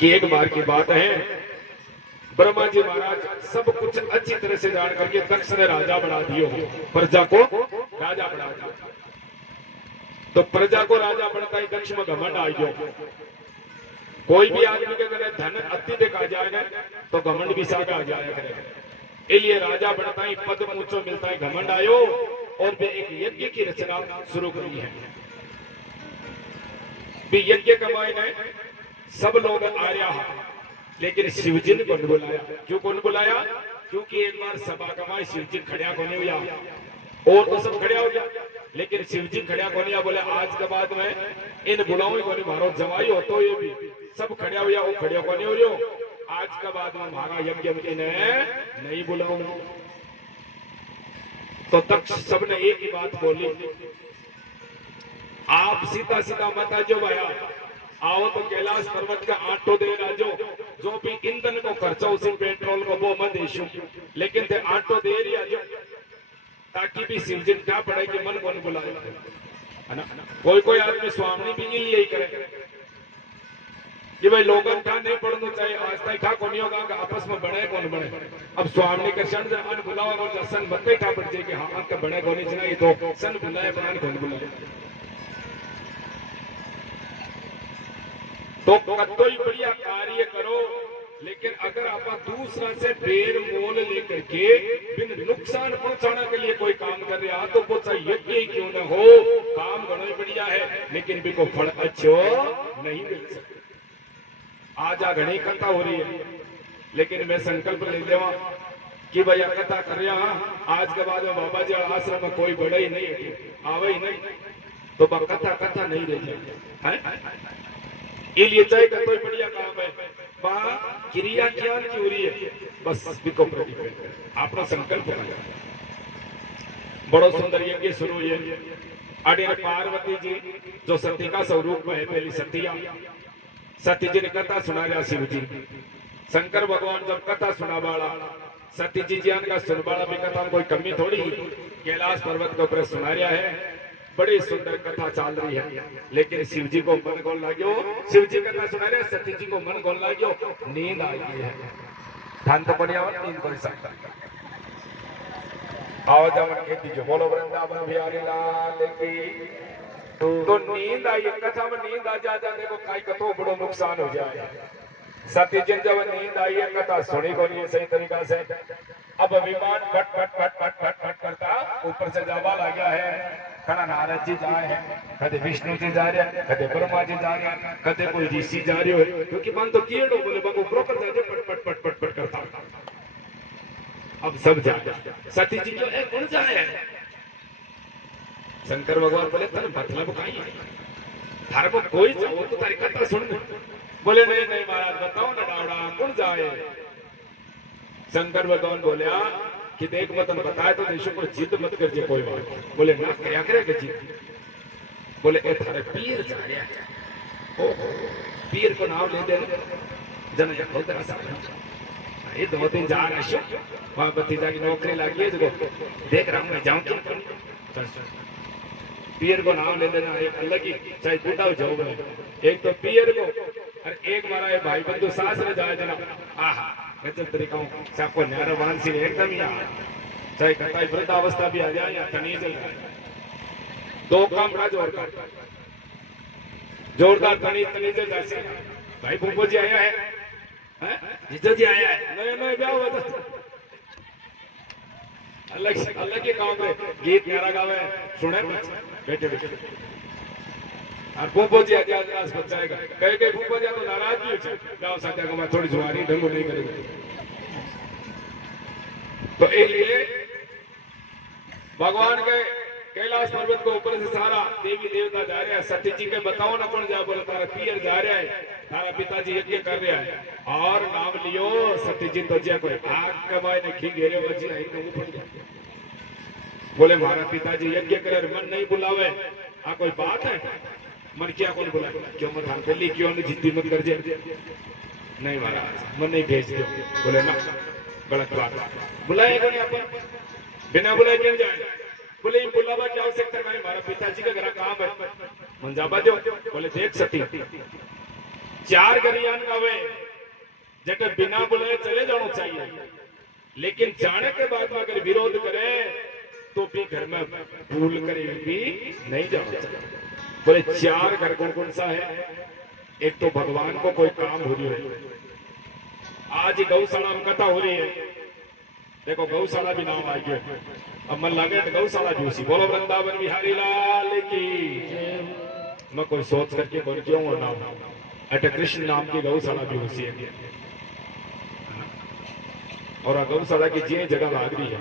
कि एक बार की बात है, ब्रह्मा जी महाराज सब कुछ अच्छी तरह से जान करके दक्ष ने राजा बना दियो, प्रजा को राजा बना दिया। तो प्रजा को राजा बनता ही दक्ष में घमंड आ गयो। कोई भी आदमी के अगर धन अत्यधिक आ जाएगा तो घमंड भी साथ आ जाया करेगा। इसलिए राजा बनता ही पद ऊंचो मिलता है, घमंड आयो और वे एक यज्ञ की रचना शुरू करी है। भी यज्ञ कमाए ने सब लोग आर्या, लेकिन शिवजी ने कौन बुलाया? क्यों कौन बुलाया? क्योंकि एक बार सभा कमाई शिवजी खड़िया कोने हुआ, और तो सब खड़िया हो गया, लेकिन शिवजी खड़िया कोने बोले आज के बाद में इन बुलाऊ कोने मारो जमाई हो तो ये भी सब खड़िया हुआ, वो खड़िया कोने हो रही, आज के बाद में हमारा यज्ञ इन्हें नहीं बुलाऊ। तो तक सबने एक ही बात बोली, आप सीधा सीधा मत आजो भाया, आओ तो कैलाश पर्वत का आटो दे राजो, जो भी ईंधन को खर्चा उसी पेट्रोल को वो मत देशो, लेकिन थे आटो दे रही आजो, ताकि भी शिवजी क्या पड़े कि मन कौन बुलाए, है ना। कोई कोई आदमी स्वामी भी यही करे कि भाई लोगन का नहीं पढ़ना चाहिए, आज तक था कौन होगा आपस में बने कौन बने। अब स्वामी का सन मन बुलावा और दर्शन बनते था पड़ जाए कि हाँ अंक बने कौन चाहिए, तो सन बुलाए बनाने कौन बुलाए। तो कोई बढ़िया कार्य करो, लेकिन अगर आप दूसरा से बेर मोल लेकर के बिन नुकसान पहुंचाने के लिए कोई काम कर रहा तो वो चाहे यज्ञ ही क्यों न हो, काम घणो बढ़िया है, लेकिन भी को फल अच्छो नहीं मिल सकता। आज आ घनी कथा हो रही है, लेकिन मैं संकल्प ले लेवा कि भैया कथा कर रहा आज के बाद में बाबा जी आश्रम में कोई बड़ा ही नहीं आवे ही नहीं, तो कथा कथा नहीं रह जाए। ये लिए चाहे कोई बढ़िया काम है, वहां क्रिया ज्ञान की हो रही है, बस बिको अपना संकल्प बड़ो सुंदर यज्ञ शुरू हुए। अरे पार्वती जी जो सती का स्वरूप में है, पहली सतिया, सती जी ने कथा सुना रहा शिव जी, शंकर भगवान जब कथा सुना बाड़ा, सती जी ज्ञान का सुनबाड़ा भी कथा में कोई कमी थोड़ी, कैलाश पर्वत के ऊपर सुना रहा है, बड़ी सुंदर कथा चल रही है, लेकिन शिव जी को मन गोल लाग्यो, शिव जी कथा सुना रहे, सती जी को मन गोल लाग्यो, नींद आ गई है, ध्यान तो बढ़िया नींद कर सकता। आवाज कहती जो बोलो वृंदावन बिहारी लाल की, तो नींद आई, कथा में नींद आ जाता देखो काई कतो बड़ो नुकसान हो जाए। सती जी जब नींद आई है, कथा सुनी को नहीं सही तरीका से, अब विमान फट फट फट फट फट फट करता ऊपर से जावा लगा है, खड़ा नारद जी जा रहे हैं, कदे विष्णु जी जा रहे हैं, कदे ब्रह्मा जी जा रहे हैं, कदे कोई ऋषि जा रहे हो, क्योंकि मन तो कीड़ो बोले बाबू ब्रोकर जाते पट पट पट पट पट करता। अब सब जा सती जी जो है कौन जाए, शंकर भगवान बोले तेरे मतलब का ही थारे को कोई जाओ तो तारी कथा सुन। बोले नहीं नहीं महाराज बताओ ना डावड़ा कौन जाए। शंकर भगवान बोले कि देख मत बताए तो देशों को जिद मत कर जे कोई बात। बोले ना क्या करेगा जिद। बोले ए थारे पीर जा रहा है। ओहो पीर को नाम ले दे जन बहुत तरह से ये 2-3 जा रहा है वहां भतीजा की नौकरी लगी है, देख रहा हूँ मैं जाऊँ क्यों। पियर को नाम ले देना एक अलग ही, चाहे बूढ़ा हो जाओ एक तो पियर को और एक मारा है भाई बंधु सास में जाए देना। आहा गजब तरीका सबको न्यारा मानसी एकदम ही चाहे कटाई वृद्धावस्था भी आ जाए या तनीज दो काम बड़ा जोरदार तनीज जैसे भाई भूपो जी आया है, जीजा जी आया है, नए नए ब्याह हुआ था अलग अलग ही काम में गीत न्यारा गावे सुने बैठे बैठे और फूफो जी आज बचाएगा कई कई फूफो जी तो नाराज भी हो जाओ सत्या को मैं थोड़ी जुआरी ढंग नहीं करेगा। तो इसलिए भगवान के कैलाश पर्वत को ऊपर से सारा देवी देवता जा रहे हैं। सती जी के बताओ ना कौन जा, बोले तारा पियर जा रहा है, तारा पिताजी यज्ञ कर रहा है और नाम लियो सती जी तो जे कोई आग कमाए ने घी घेरे बची आई तो ऊपर गया। बोले हमारा पिताजी यज्ञ करे मन नहीं बुलावे, आ कोई बात है मन क्या कौन बुलाए, क्यों मत हम पहली क्यों नहीं जिद्दी मत कर जे नहीं महाराज मन नहीं भेज दो। बोले ना गलत बात, बुलाएगा नहीं अपन बिना बुलाए क्यों जाए। बोले बुलावा क्या आवश्यकता नहीं, हमारा पिताजी का घर काम है मन जाबा दो। बोले देख सती चार गरियान गावे जटे बिना बुलाए चले जाना चाहिए, लेकिन जाने के बाद में अगर विरोध करे तो भी घर में भूल कर भी नहीं जाना चाहिए। बोले चार घर कौन कौन सा है? एक तो भगवान को कोई काम हो रही है, आज गौशाला में कथा हो रही है, देखो गौशाला भी नाम आ गया, अब मन लगे तो गौशाला भी उसी। बोलो वृंदावन बिहारी लाल की। मैं कोई सोच करके बोल क्यों वो नाम अटे कृष्ण नाम की गौशाला भी उसी है, और गौशाला की जी जगह लाग रही है,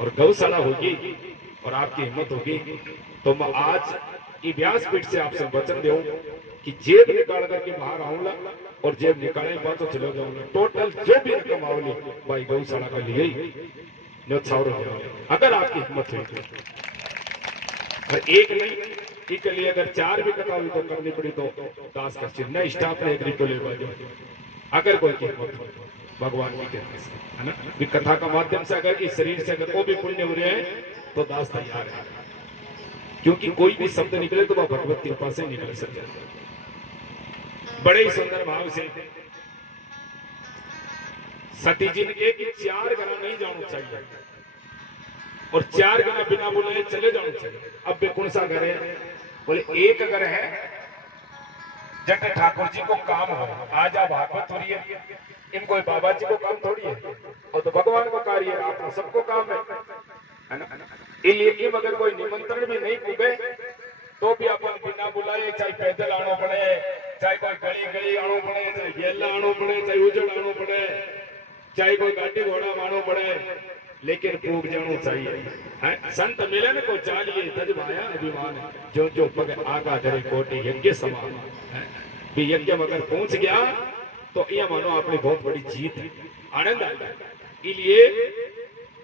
और गौशाला होगी और आपकी हिम्मत होगी तो मैं आज ये व्यासपीठ से आपसे वचन दूं कि जेब निकाल करके बाहर आऊंगा, और जेब निकालने के बाद तो चले जाऊंगा, टोटल जो भी रकम आवली भाई गौशाला का लिए अगर आपकी हिम्मत हुई तो। एक नहीं के लिए अगर चार भी कथा हुई तो करनी पड़ी तो दास का चिन्ह स्टाफ ने एग्री को ले अगर कोई की हिम्मत हो भगवान की कृपा से, है ना। भी कथा का माध्यम से अगर इस शरीर से अगर वो भी पुण्य हो रहे हैं तो दास तैयार है, क्योंकि कोई भी शब्द निकले तो वह भगवत कृपा से निकल सकता है। बड़े ही सुंदर भाव से सती जी ने एक चार गना नहीं जाना चाहिए, और चार गना बिना बुलाए चले जाना चाहिए। अब वे कौन सा घर है? बोले एक घर है जट ठाकुर जी को काम हो, आज आप भागवत हो रही है, इनको बाबा जी को काम थोड़ी है, और तो भगवान को कार्य है, आपको सबको काम है ना। इसलिए अगर कोई निमंत्रण भी नहीं पुगे तो भी अपन बिना बुलाए, चाहे पैदल आना पड़े, चाहे कोई गली गली आना पड़े, चाहे गेला आना पड़े, चाहे उजड़ आना पड़े, चाहे कोई गाड़ी घोड़ा मानो पड़े, लेकिन पूग जाना चाहिए। संत मिले न को चालिए तज माया अभिमान, जो जो पग आगा धरे कोटि यज्ञ समान। भी यज्ञ अगर पहुंच गया तो यह मानो अपनी बहुत बड़ी जीत है, आनंद आता है। इसलिए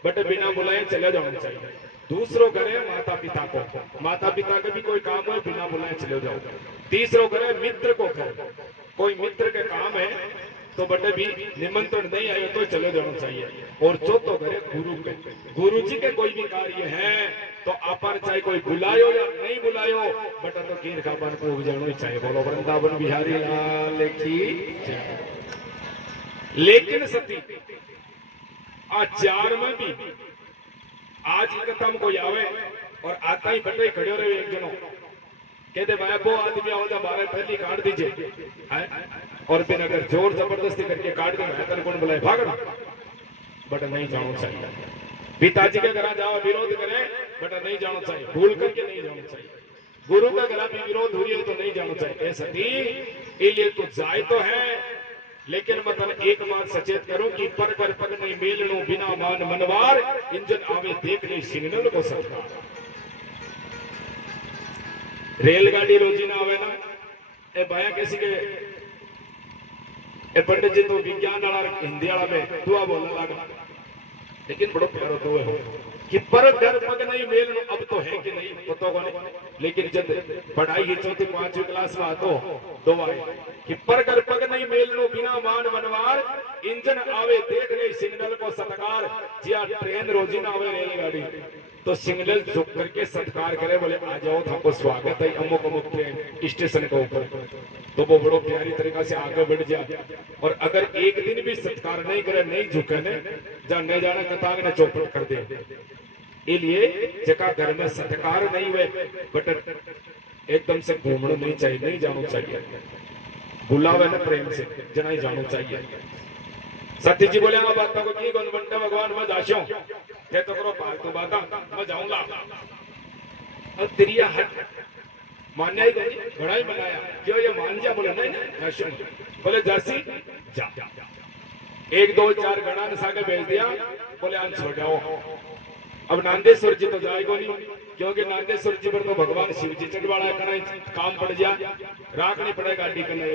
बट बिना बुलाए चले जाना चाहिए। दूसरों करे माता पिता को, माता पिता का भी कोई काम है बिना बुलाए चले जाओ। तीसरों करे मित्र को, करे कोई मित्र के काम है तो बटे भी निमंत्रण नहीं आए तो चले जाना चाहिए। और चौथो करे गुरु के, गुरु जी के कोई भी कार्य है तो अपन चाहे कोई बुलायो या नहीं बुलायो बट तो कीर खापन को जाना ही चाहिए। बोलो वृंदावन बिहारी लाल की। लेकिन सती चार में भी आज ही कथा में कोई आवे और आता ही बटे खड़े रहे एक जनो कहते भाई वो आदमी आओ बारह पहली काट दीजिए, और फिर अगर जोर जबरदस्ती करके काट दे मैं कौन बुलाए भागना, बट नहीं जाना चाहिए। पिताजी के घर जाओ विरोध करे बट नहीं जाना चाहिए, भूल करके नहीं जाना चाहिए। गुरु का घर भी विरोध हो रही है तो नहीं जाना चाहिए। सती इसलिए तो जाए तो है, लेकिन मतलब एक बात सचेत करूं कि पर कर पग नहीं मेलनो बिना मान मनवार, इंजन आवे देख ले सिग्नल को सरकार। रेलगाड़ी रोजी ना आवे ना ए भाया कैसी के ए पंडित जी तो विज्ञान वाला हिंदी वाला में दुआ बोलने लगा, लेकिन बड़ो प्यारो दुआ है कि पर घर पग नहीं मेल नो। अब तो है कि नहीं पता को नहीं, लेकिन जब पढ़ाई की चौथी पांचवी क्लास में आतो दुआ है कि पर घर पग नहीं मेल नो बिना मान मनवार, इंजन आवे देख ले सिग्नल को सत्कार। जिया ट्रेन रोजी ना आवे रेलगाड़ी तो सिग्नल झुक करके सत्कार करे, बोले आ जाओ हमको स्वागत है अमुक अमुक ट्रेन स्टेशन के ऊपर, तो वो बड़ो प्यारी तरीका से आगे बढ़ जाए। और अगर एक दिन भी सत्कार नहीं करे नहीं झुके ने जाने जाने कतांग ने चौपट कर दे। इसलिए जगह घर में सत्कार नहीं हुए बट एकदम से घूमना नहीं चाहिए, नहीं जाना चाहिए। बुलावे न प्रेम से जना ही जाना चाहिए। सत्य जी बोले बात को की गणवंटा भगवान मैं जाशो थे तो करो फालतू बाता मैं जाऊंगा, और तिरिया हट मान्या ही घड़ा ही बनाया क्यों ये मान जा। बोले नहीं नहीं, बोले जैसी जा। एक दो चार घड़ा ने सागे भेज दिया, बोले आज छोड़ जाओ। अब नांदेश्वर जी तो जाएगा नहीं, क्योंकि नांदेश्वर जी पर तो भगवान शिव जी चढ़वाड़ा करना काम पड़ जाए, राखनी पड़ेगा गाड़ी करना।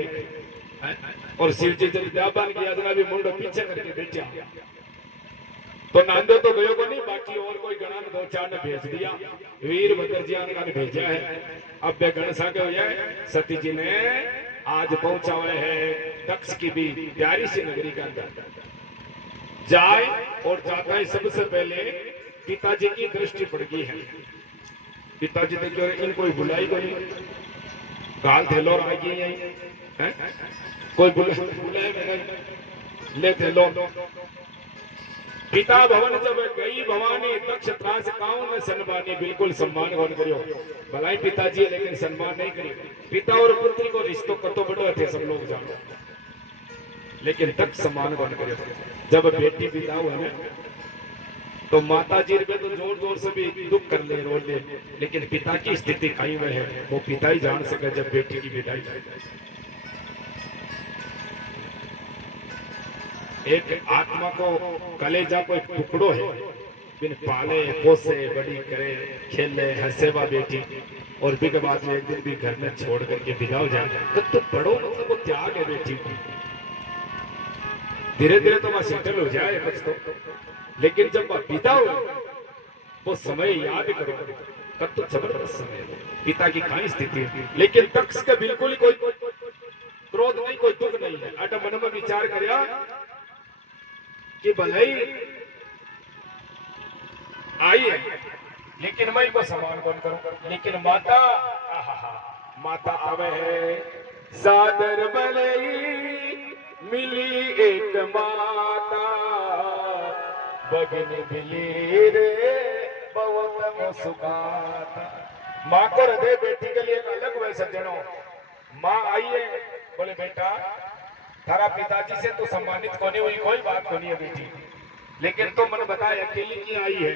और शिव जी जब व्यापार किया जना भी मुंडो पीछे करके बैठा तो नांदो तो गयो को नहीं, बाकी और कोई गणा में दो चार ने भेज दिया, वीरभद्र जी ने भेजा है। अब वे गण सागे हो जाए। सती जी ने आज पहुंचा हुआ है दक्ष की भी प्यारी सी नगरी का अंदर जाए, और जाता है सबसे पहले पिताजी की दृष्टि पड़ गई है। पिताजी ने क्यों इनको बुलाई को नहीं गाल थेलो आ गई है, है? कोई बुलाए मैंने लेते लो। पिता भवन जब गई भवानी दक्ष त्रास काउन सन्मानी, बिल्कुल सम्मान कौन करियो, भलाई पिताजी लेकिन सम्मान नहीं करियो। पिता और पुत्री को रिश्तों कतो बड़ो थे सब लोग जानो, लेकिन तक सम्मान कौन करियो। जब बेटी पिता हुआ ना तो माता जी पे तो जोर जोर से भी दुख कर ले रो ले, लेकिन पिता की स्थिति कहीं में है वो पिता ही जान सके जब बेटी की विदाई। एक आत्मा को कलेजा को एक टुकड़ो है, बिन पाले पोसे बड़ी करे खेले हंसेवा बेटी, और भी के बाद में एक दिन भी घर में छोड़ करके विदा हो जाए तो बड़ो मतलब वो त्याग है बेटी को। धीरे धीरे तो वहां सेटल हो जाए कुछ तो, लेकिन जब वह विदा हो वो समय याद करो तब तो जबरदस्त समय है। पिता की कहां स्थिति है, लेकिन तक्ष का बिल्कुल ही कोई क्रोध नहीं, कोई दुख नहीं है। अट मन में विचार करया कि भलाई आई है लेकिन मैं को समान कौन करूं। लेकिन माता माता आवे है सादर भले मिली एक माता, बगन बिली रे बहुत मुस्काता। माँ को हृदय बेटी के लिए एक अलग वह सज्जनों। माँ आई है, बोले बेटा थारा पिताजी से तो सम्मानित कोनी हुई, कोई बात कोनी है बेटी, लेकिन तो मन बताए अकेली की आई है।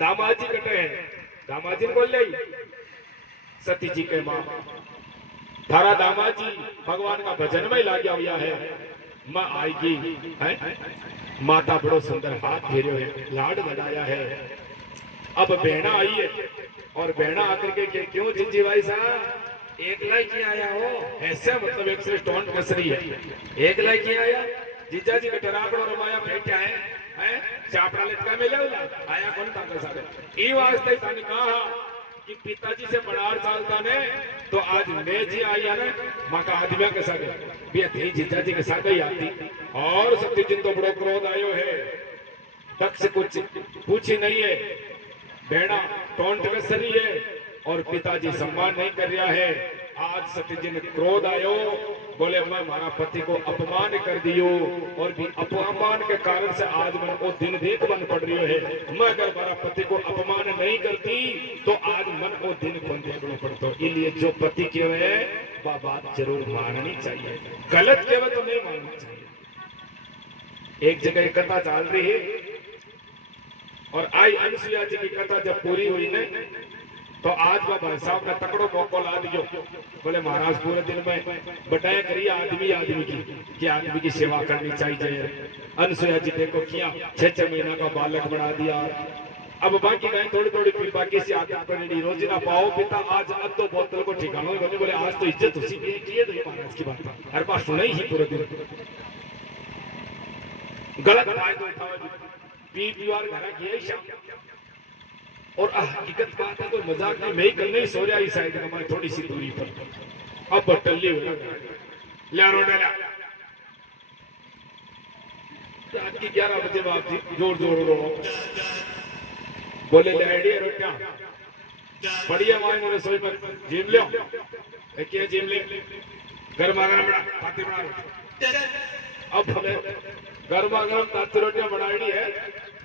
दामाजी कटे हैं, दामाजी ने बोल ली सती जी के माँ थारा दामाजी भगवान का भजन में लाग्या हुआ है, माँ आएगी है। माता बड़ो सुंदर हाथ फेरे है, लाड लगाया है। अब बहना आई है और बहना आकर के क्यों जिंजी भाई साहब एक लाइक ही आया हो, ऐसे मतलब एक से टोंट कस रही है। एक लाइक ही आया जीजा जी का टराकड़ो रमाया फेंक है चापड़ा लटका में ले आया कौन था सारे ई वास्ते तने कहा कि पिताजी से बड़ार चालता ने तो आज मैं जी आई है ना मां का आदमी के साथ भी थी जीजा जी के साथ ही आती। और सत्यजिन तो बड़ो क्रोध आयो है, तक से कुछ पूछी नहीं है, बेड़ा टोंट कस रही है और पिताजी सम्मान नहीं कर रहा है। आज सत्यजिन क्रोध आयो, बोले मैं हमारा पति को अपमान कर दियो और भी अपमान के कारण से आज मन को दिन देख बन पड़ रही है। मैं अगर हमारा पति को अपमान नहीं करती तो आज मन को दिन बन देखना पड़ता। इसलिए जो पति केवे है वह बात जरूर माननी चाहिए, गलत केवे तो नहीं माननी चाहिए। एक जगह कथा चल रही है और आई अनुसुईया जी की कथा जब पूरी हुई ने तो आज वो भाई साहब का तकड़ो मौको ला दियो। बोले महाराज पूरे दिन में बताया करिए आदमी की आदमी की सेवा करनी चाहिए। अनुसुईया जी देखो किया 6 महीना का बालक बना दिया। अब बाकी गाय थोड़ी थोड़ी पी बाकी से आदत पड़ी रोज ना पाओ पिता आज अब तो बोतल को ठिकाना बने। बोले आज तो इज्जत उसी की तो महाराज की बात हर बात सुना ही पूरे दिन गलत फायदा उठाओ पी पीवार घर किया शाम। और हकीकत बात है कोई मजाक नहीं, मैं ही कल नहीं सो रहा इस साइड हमारी थोड़ी सी दूरी पर। अब टल्ली हो लिया रोटे रात की 11 बजे बात थी, जोर जोर रो बोले ले रोटियां बढ़िया माए रसोई में जीम लो क्या जीम ले गर्मा गर्म बना पाती बना रोटी। अब हमें गर्मा गर्म ताती रोटियां बनानी है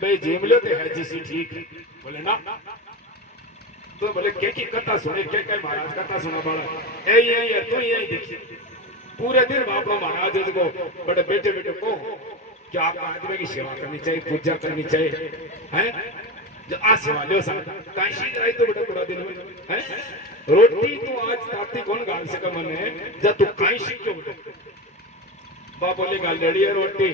भाई जीम लो तो है जी ठीक। बोले ना तो बोले क्या कथा सुने क्या महाराज कथा सुना बड़ा यही तू यही देखिए पूरे दिन बापा महाराज को बड़े बेटे बेटे को क्या आप आदमी की सेवा करनी चाहिए, पूजा करनी चाहिए है जो आ सेवा लो साई तो बेटा पूरा दिन में है रोटी तो आज ताती कौन गाल से मन है जब तू काई क्यों बाप बोले गाल लड़ी है रोटी।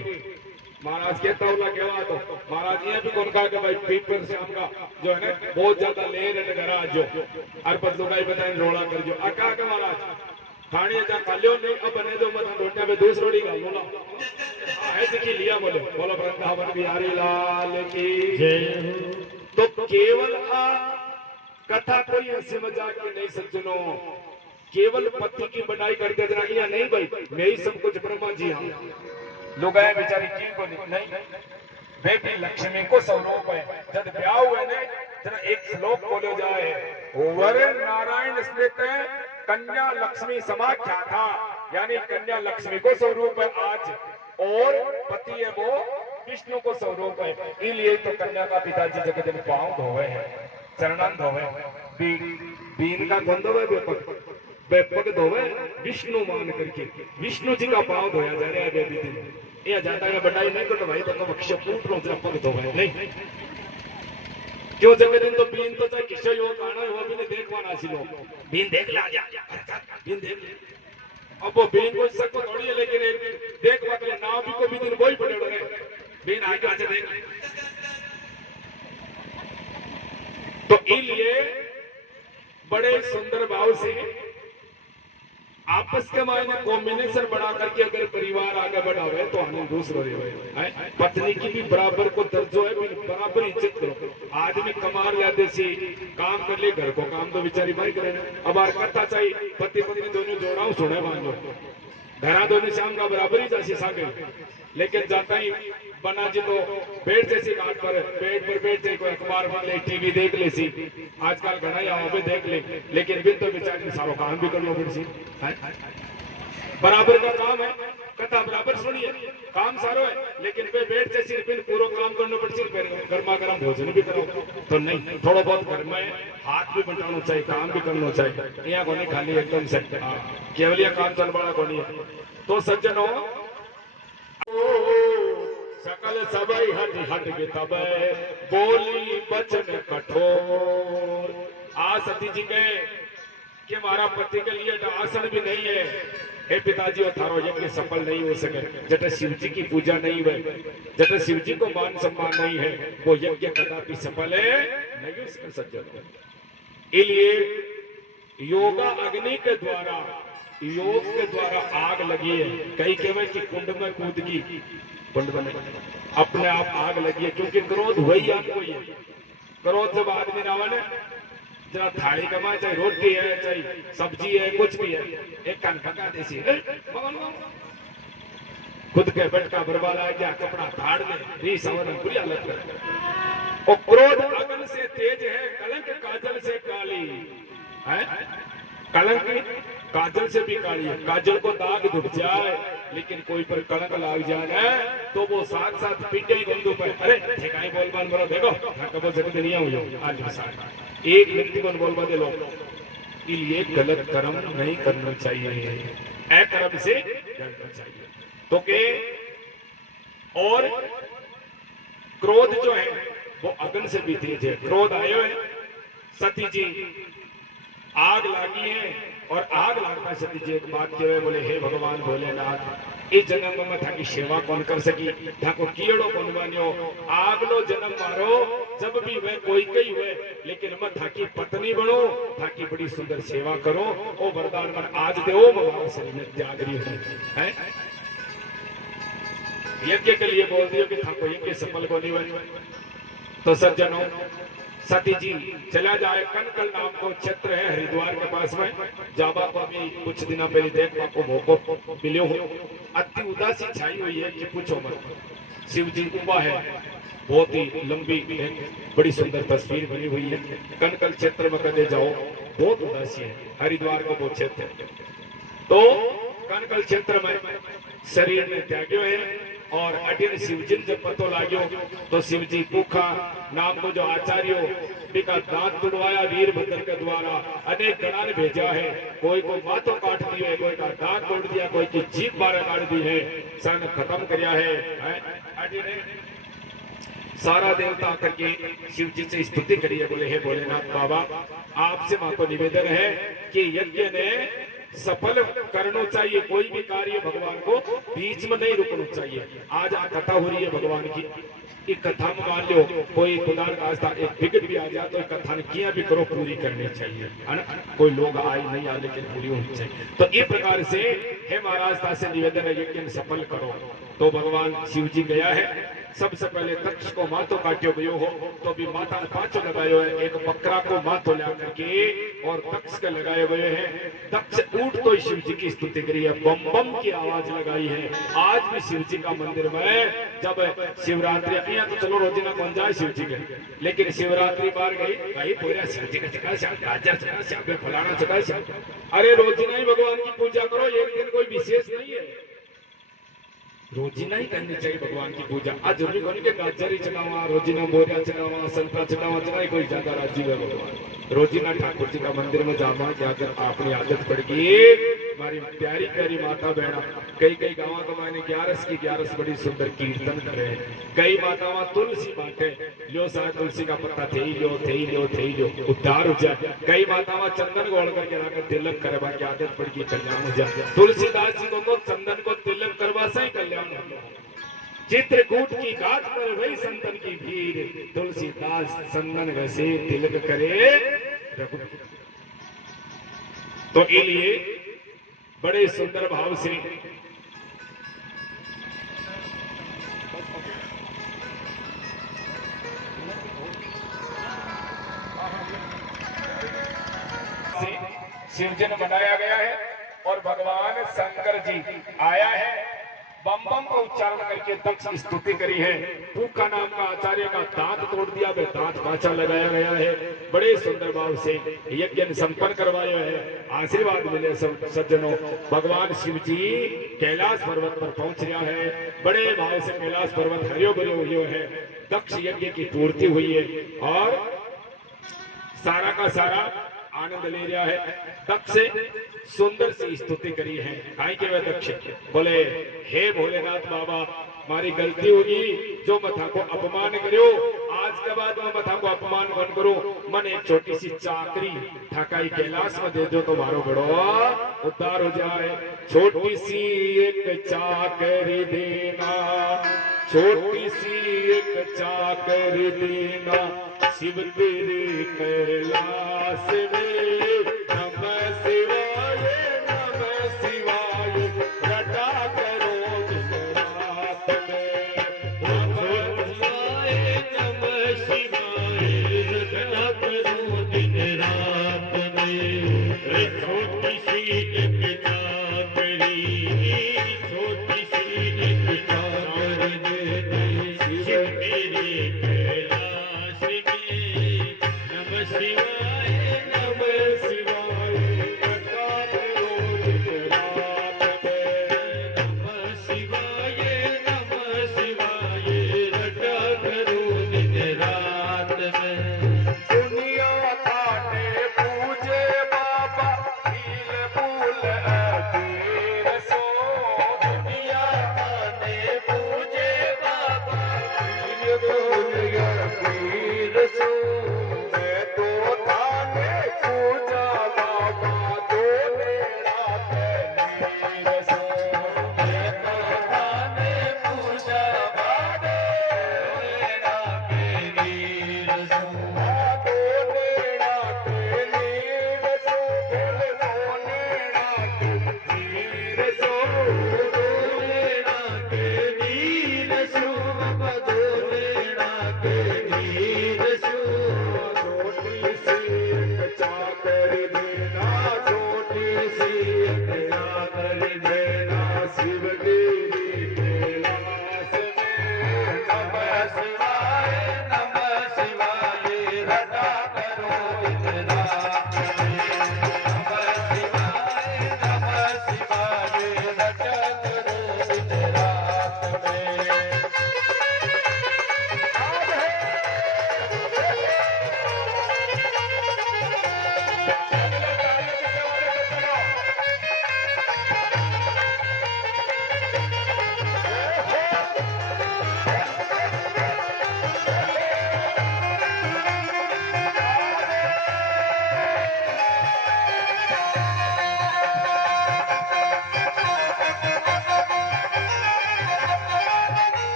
महाराज कहता हूँ केवा तो महाराज ये भी कौन कहा कि भाई पीठ पर से हमका जो है ना बहुत ज्यादा ले रहे घर जो अरपत लोग बताए रोड़ा कर जो अका के महाराज खाने जा कालियो नहीं अब बने जो मत रोटियां पे दूसरी रोटी खा लो ना ऐसे की लिया बोले बोलो वृंदावन बिहारी लाल की जय। तो केवल आ कथा कोई हंसी मजाक की नहीं सज्जनों, केवल पति की बनाई करके देना या नहीं भाई मैं ही सब कुछ ब्रह्मा जी हाँ लोग आए बेचारी की को नहीं बेटी लक्ष्मी को स्वरूप है। जब ब्याह हुए ने जरा एक श्लोक बोलो जाए वर नारायण स्मृत कन्या लक्ष्मी समाख्या था, यानी कन्या लक्ष्मी को स्वरूप है आज, और पति है वो विष्णु को स्वरूप है। इसलिए तो कन्या का पिताजी जगह दिन पांव धोवे है, चरणान धोवे, बीन का कौन धोवे, बेपक धोवे, विष्णु मान करके विष्णु जी का पांव धोया जा रहा है बेबी दिन। ये जाता है बढ़ाई नहीं तो भाई तो बख्शो पूछ लो जब पग धोवे नहीं क्यों जगह दिन तो बीन तो चाहे किशो यो काना वो भी नहीं देखवाना सी लोग बीन देख ले आजा बीन देख ले। अब वो बीन को सबको थोड़ी है, लेकिन एक देखवा के नाव भी को भी दिन वही पड़े रहे बीन आगे आजा देख ले। तो इसलिए बड़े सुंदर भाव से आपस के मायने कॉम्बिनेशन बना करके अगर परिवार आगे बढ़ावे तो हमें दूसरों पत्नी की भी बराबर को दर्जो है, बराबर इज्जत करो। आदमी कमार जाते सी काम कर ले, घर को काम तो बेचारी भाई करे। अब आर करता चाहिए पति पत्नी दोनों जोड़ाऊ सुने मान लो घरा दोनों शाम का बराबर ही जासी सागे, लेकिन जाता ही बना जी तो बेड जैसी घाट पर बेड पर बैठ जाए, कोई अखबार पढ़ ले, टीवी देख ले सी, आजकल घना यहाँ पे देख ले, लेकिन बिन तो बेचारी सारो काम भी कर लो फिर सी बराबर का काम है, कथा बराबर सुनिए, काम सारो है, लेकिन वे बैठ जैसी बिन पूरा काम करना पड़ती है, गर्मा गर्म भोजन भी करो तो नहीं, थोड़ा बहुत घर में हाथ भी बटाना चाहिए, काम भी करना चाहिए। यहाँ को नहीं खाली एकदम से केवल काम चल बड़ा को नहीं। तो सज्जनों सकल सबई हट हट के तब बोली बचन कठोर। आ सती जी कहे कि हमारा पति के लिए आसन भी नहीं है, हे पिताजी और थारो यज्ञ सफल नहीं हो सके, जब शिव जी की पूजा नहीं हुई, जब शिव जी को मान सम्मान नहीं है, वो यज्ञ कदापि सफल है नहीं हो सज्जन। इसलिए योगा अग्नि के द्वारा, योग के द्वारा आग लगी है, कई कहवे कि कुंड में कूद की कुंड में अपने आप आग लगी है, क्योंकि क्रोध वही आग कोई है। क्रोध जब आदमी रावण है जरा थाली कमा, चाहे रोटी है चाहे सब्जी है कुछ भी है, एक कान पका देसी खुद के बैठ का बर्बाद आ गया, कपड़ा फाड़ दे, री सवन बुरी हालत कर। और क्रोध अगन से तेज है, कलंक काजल से काली है, कलंक काजल से भी काली है। काजल को दाग धुप जाए लेकिन कोई पर कलंक लाग जाए तो वो साथ साथ पीटे ही बंदूक पर, अरे ठेकाई बोलबान बरो देखो कबो जगह नहीं हुई आज साथ एक व्यक्ति को बोलबा दे लोग। इसलिए गलत कर्म नहीं करना चाहिए, अकर्म से करना चाहिए। तो के और क्रोध जो है वो अग्नि से भी तेज है। क्रोध आयो है, सती जी आग लागी है, और आग लागता सती जी एक बात कहे, बोले हे भगवान भोलेनाथ, इस जन्म में थाकी सेवा कौन कर सकी, थाको कीड़ो कौन बनियो, आग लो जन्म मारो जब भी वह कोई कई हुए, लेकिन मैं थाकी पत्नी बनो, थाकी बड़ी सुंदर सेवा करो, ओ वरदान मन आज दे ओ भगवान शरीर में त्यागरी है। यज्ञ के लिए बोल दियो कि थाको यज्ञ सफल को नहीं बनी। तो सज्जनों सती जी चला जाए, कनकल नाम को क्षेत्र है हरिद्वार के पास में, जाबा को अभी कुछ दिनों पहले देखने को मौको मिले हो, अति उदासी छाई हुई है कि पूछो मत। शिव जी उबा है, बहुत ही लंबी बड़ी सुंदर तस्वीर बनी हुई है। कनकल क्षेत्र में कदे जाओ बहुत उदासी है, हरिद्वार को बहुत क्षेत्र है। तो कनकल क्षेत्र में शरीर में त्याग्यो है, और अटिन शिवजी जब पतो लाग्यो तो शिवजी भूखा नाम को जो आचार्यो बिका दांत तुड़वाया वीरभद्र के द्वारा, अनेक गणा ने भेजा है, कोई को माथो काट दियो है, कोई का दांत तोड़ दिया, कोई की जीभ बाहर काट दी है, सन खत्म करया है। अटिन सारा देवता करके शिव जी से स्तुति करिए, बोले हे भोलेनाथ बाबा आपसे मातो निवेदन है कि यज्ञ ने सफल करना चाहिए, कोई भी कार्य भगवान को बीच में नहीं रुकना चाहिए। आज कथा हो रही है भगवान की, एक कथा में मान लो कोई खुदा का एक विघट भी आ जाए तो कथा ने किया भी करो पूरी करनी चाहिए, कोई लोग आए नहीं आ लेकिन पूरी होनी चाहिए। तो इस प्रकार से हे महाराज से निवेदन है यज्ञ सफल करो। तो भगवान शिव जी गया है सबसे पहले दक्ष को माथो काट्यो गयो हो तो भी माथा ने पाछो लगायो है, एक बकरा को माथो ला करके और दक्ष के लगाए हुए हैं। दक्ष उठ तो शिव जी की स्तुति करी है, बम बम की आवाज लगाई है। आज भी शिव जी का मंदिर में जब शिवरात्रि, यहाँ तो चलो रोजीना कौन जाए शिव जी के, लेकिन शिवरात्रि बार गई भाई पूरा शिव जी का चका श्याम, गाजर चका श्याम, फलाना चका श्याम। अरे रोजीना ही भगवान की पूजा करो, एक दिन कोई विशेष नहीं है, रोजीना ही करनी चाहिए भगवान की पूजा। आज जरूरी कौन के गाजर ही चढ़ावा, रोजीना बोरिया चढ़ावा, संतरा चढ़ावा, चढ़ाई कोई ज्यादा राजी है भगवान। रोजीना ठाकुर जी का मंदिर में जावा जाकर अपनी आदत पड़ गई। हमारी प्यारी प्यारी माता बहना कई कई गाँव तो मैंने 11 की 11 बड़ी सुंदर कीर्तन करे हैं। कई मातावां तुलसी बांटे, लियो साहब तुलसी का पत्ता थे ही लियो उद्धार हो जाए। कई मातावां चंदन घोल करके लाकर तिलक करे, बाकी आदत पड़ गई कल्याण हो जाए। तुलसीदास जी को तो चंदन को तिलक करवा से ही कल्याण हो जाए। चित्रकूट की घाट पर वही संतन की भीड़, तुलसीदास चंदन घसे तिलक करे। तो इसलिए बड़े सुंदर भाव से शिवजन बनाया गया है और भगवान शंकर जी आया है। बम बम का उच्चारण करके दक्ष स्तुति करी है। पूका नाम का आचार्य का दांत तोड़ दिया, वे दांत पाछा लगाया गया है। बड़े सुंदर भाव से यज्ञ संपन्न करवाया है। आशीर्वाद मिले सब सज्जनों। भगवान शिव जी कैलाश पर्वत पर पहुंच रहा है। बड़े भाव से कैलाश पर्वत हरियो भरियो हुए है। दक्ष यज्ञ की पूर्ति हुई है और सारा का सारा आनंद ले रहा है। दक्ष से सुंदर सी स्तुति करी है। आई के वे दक्ष बोले, हे भोलेनाथ बाबा, हमारी गलती होगी जो मथा को अपमान करो। आज के बाद मैं मथा को अपमान बंद करूं। मन एक छोटी सी चाकरी ठाकाई कैलाश में दे दो तो मारो बड़ो उद्धार हो जाए। छोटी सी एक चाकरी देना, छोटी सी एक चाकरी देना, शिव तेरे कैलाश में नमः शिवाय नमः शिवाय रटा करो दिन रात में। नमः शिवाय नमः शिवाय रटा करो दिन रात में। छोटी सी एक चाकरी, छोटी सी एक चाकरी दे दे शिव तेरे कैलाश में। नमः शिवाय नमः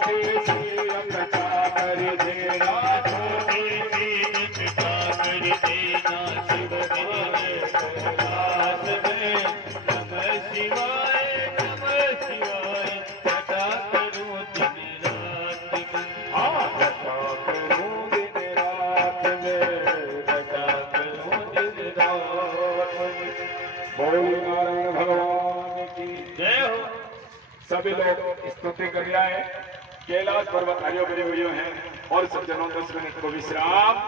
छोटी सी अकचा कर देना, छोटी सी अकचा कर देना, शिव मेरे कैलाश में। नमः शिवाय नमः शिवाय, सदा करूं दिन रात में। हाँ सदा करूं दिन रात में, सदा करूं दिन रात में। बोल नारायण भगवान की जय हो। सभी लोग स्तुति कर रहा है। कैलाश पर्वत हरियो भरियो हैं और सज्जनों 10 मिनट को विश्राम।